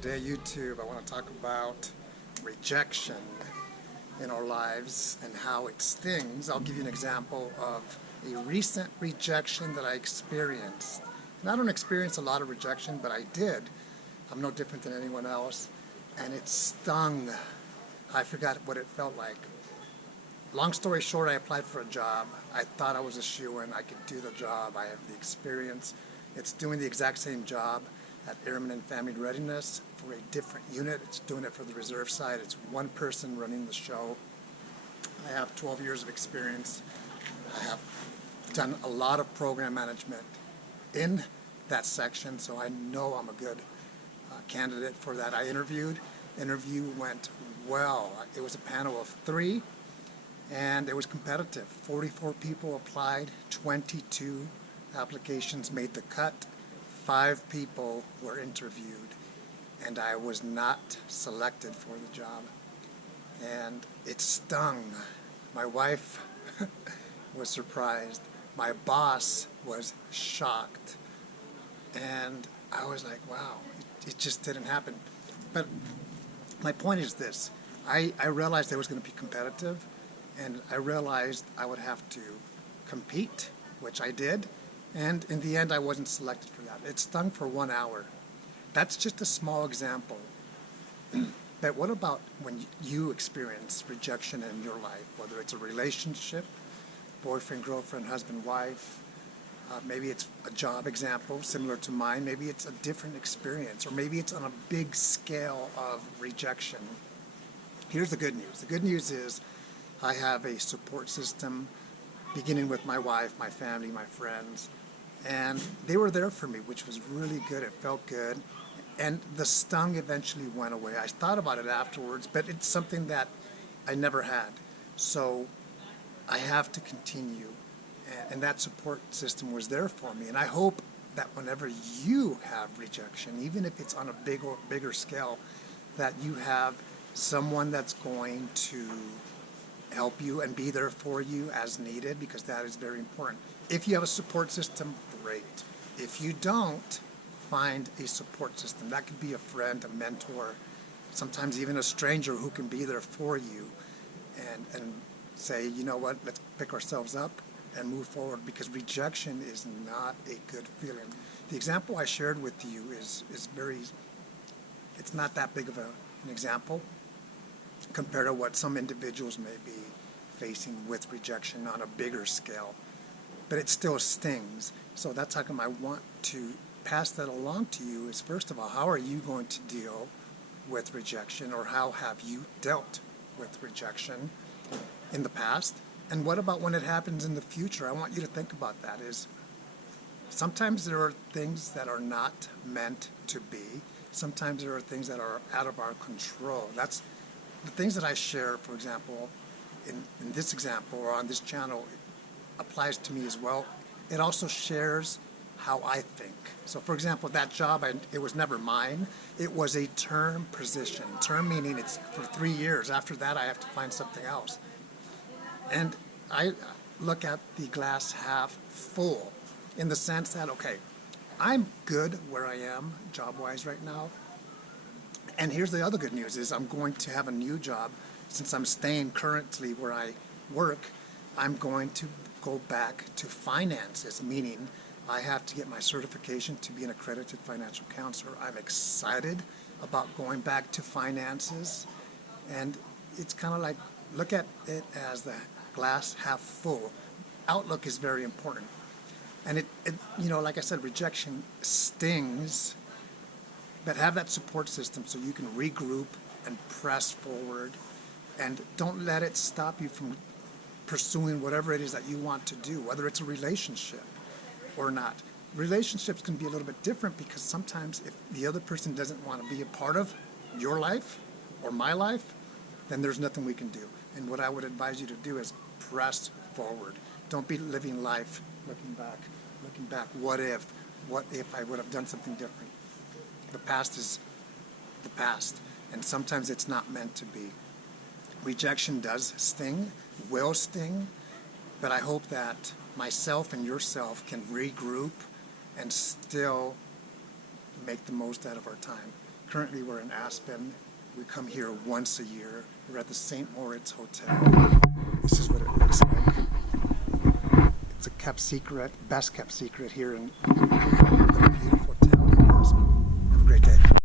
Today, YouTube, I want to talk about rejection in our lives and how it stings. I'll give you an example of a recent rejection that I experienced. And I don't experience a lot of rejection, but I did. I'm no different than anyone else. And it stung. I forgot what it felt like. Long story short, I applied for a job. I thought I was a shoo-in. I could do the job. I have the experience. It's doing the exact same job at Airmen and Family Readiness for a different unit. It's doing it for the reserve side. It's one person running the show. I have 12 years of experience. I have done a lot of program management in that section, so I know I'm a good candidate for that. I interviewed. Interview went well. It was a panel of 3, and it was competitive. 44 people applied, 22 applications made the cut. 5 people were interviewed, and I was not selected for the job. And it stung. My wife was surprised. My boss was shocked. And I was like, wow, it just didn't happen. But my point is this. I realized it was going to be competitive, and I realized I would have to compete, which I did. And in the end, I wasn't selected for that. It stung for 1 hour. That's just a small example. But what about when you experience rejection in your life, whether it's a relationship, boyfriend, girlfriend, husband, wife, maybe it's a job example similar to mine, maybe it's a different experience, or maybe it's on a big scale of rejection. Here's the good news. The good news is I have a support system, beginning with my wife, my family, my friends, and they were there for me, which was really good. It felt good, and the stung eventually went away. I thought about it afterwards, but it's something that I never had, so I have to continue, and that support system was there for me. And I hope that whenever you have rejection, even if it's on a bigger scale, that you have someone that's going to help you and be there for you as needed, because that is very important. If you have a support system, great. If you don't, find a support system. That could be a friend, a mentor, sometimes even a stranger who can be there for you and say, you know what, let's pick ourselves up and move forward, because rejection is not a good feeling. The example I shared with you is very, it's not that big of an example compared to what some individuals may be facing with rejection on a bigger scale. But it still stings. So that's how come I want to pass that along to you is, first of all, how are you going to deal with rejection, or how have you dealt with rejection in the past? And what about when it happens in the future? I want you to think about that. Is sometimes there are things that are not meant to be. Sometimes there are things that are out of our control. That's the things that I share, for example, in this example or on this channel, it applies to me as well. It also shares how I think. So, for example, that job, it was never mine. It was a term position. Term meaning it's for 3 years. After that, I have to find something else. And I look at the glass half full in the sense that, okay, I'm good where I am job-wise right now. And here's the other good news is I'm going to have a new job. Since I'm staying currently where I work, I'm going to go back to finances, meaning I have to get my certification to be an accredited financial counselor. I'm excited about going back to finances. And it's kind of like, look at it as the glass half full. Outlook is very important. And it you know, like I said, rejection stings. But have that support system so you can regroup and press forward, and don't let it stop you from pursuing whatever it is that you want to do, whether it's a relationship or not. Relationships can be a little bit different, because sometimes if the other person doesn't want to be a part of your life or my life, then there's nothing we can do. And what I would advise you to do is press forward. Don't be living life looking back. What if I would have done something different? The past is the past, and sometimes it's not meant to be. Rejection does sting, will sting, but I hope that myself and yourself can regroup and still make the most out of our time. Currently we're in Aspen. We come here once a year. We're at the St. Moritz Hotel. This is what it looks like. It's a kept secret, best kept secret here in the beautiful town of Aspen. Have a great day.